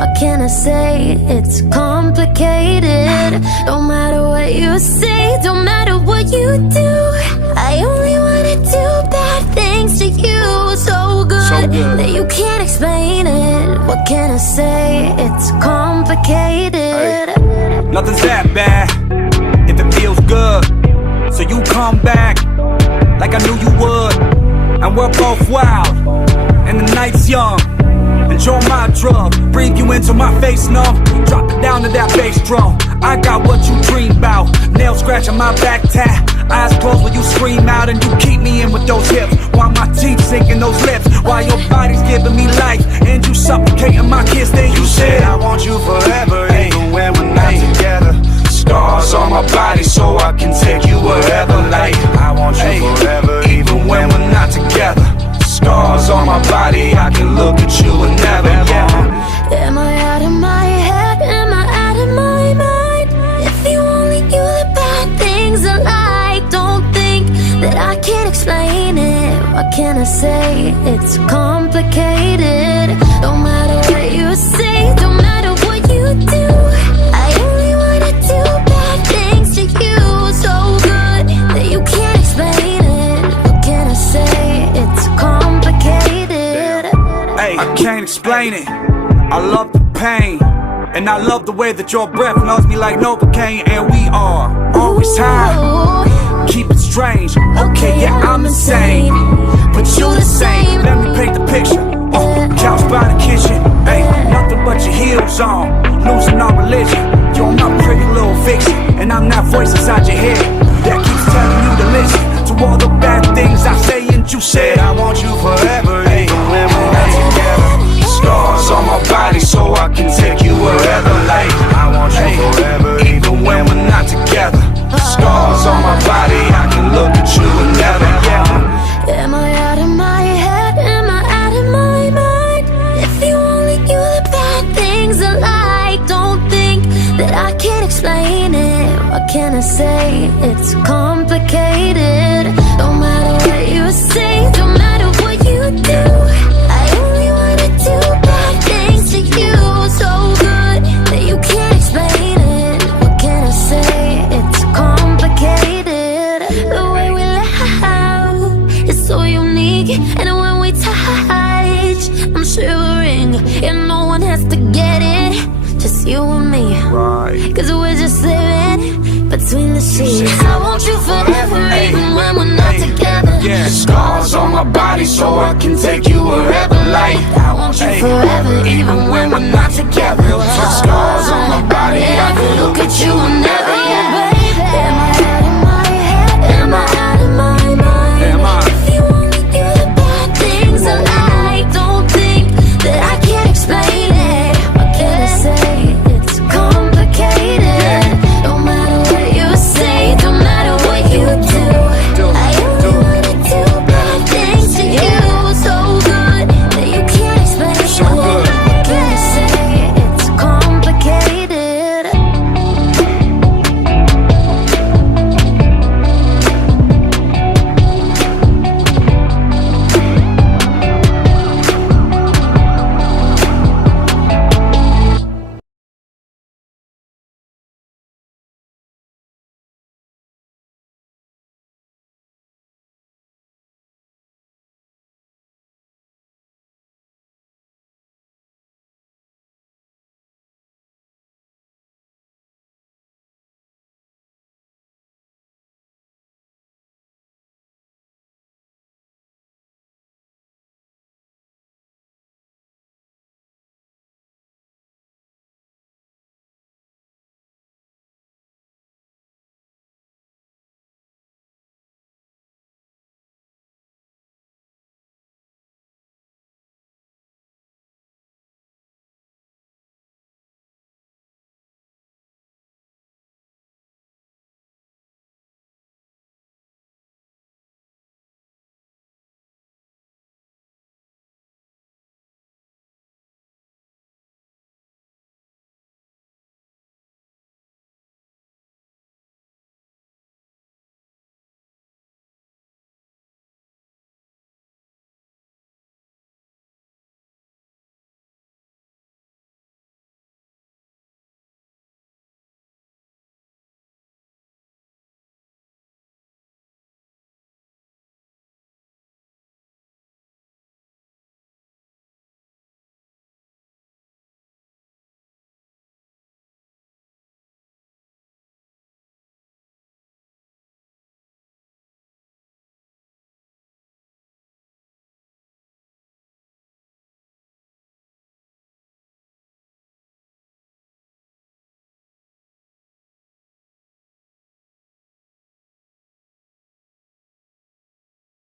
What can I say? It's complicated. No matter what you say, don't matter what you do, I only wanna do bad things to you. So good that you can't explain it. What can I say? It's complicated. Nothing's that bad if it feels good. So you come back like I knew you would. And we're both wild and the night's young. Enjoy my drug, breathe you into my face numb. Drop it down to that bass drum. I got what you dream about. Nail scratching my back tat. Eyes closed when you scream out, and you keep me in with those hips, while my teeth sink in those lips, while your body's giving me life and you suffocating my kiss. Then you said I want you forever, even when we're not together. Scars on my body so I can take you wherever. Like I want you forever, even when we're not together. Scars on my body, I can look at you and never. Am I out of my head? Am I out of my mind? If you only knew the bad things I like, don't think that I can't explain it. What can I say? It's complicated. No matter what you say, don't matter what you do, I only wanna do bad things to you. So good that you can't explain it. What can I say? It's complicated. Hey, I can't explain it. I love the pain, and I love the way that your breath loves me like Novocaine. And we are always high, keep it strange. Okay, yeah, I'm insane, but you the same. Let me paint the picture. Couch by the kitchen, hey, nothing but your heels on, losing our religion. You're my pretty little fiction, and I'm that voice inside your head that keeps telling you to listen to all the bad things I say. And you said I want you forever, even when we're not together. Scars on my body so I can take you wherever. Like I want you forever, even when we're not together. Scars on my body, I can look at you and never. Am I out of my head? Am I out of my mind? If you only knew the bad things I like, don't think that I can't explain it. What can I say? It's complicated. No matter what you say, don't matter what you do, I only wanna do bad things to you. So good that you can't explain it. What can I say? It's complicated. The way we laugh is so unique, and when we touch, I'm shivering, and no one has to get it, just you and me. Cause we're just living between the sheets. I want you forever, even when we're not together. Scars on my body so I can take you wherever. Like I want you forever, even when we're not together.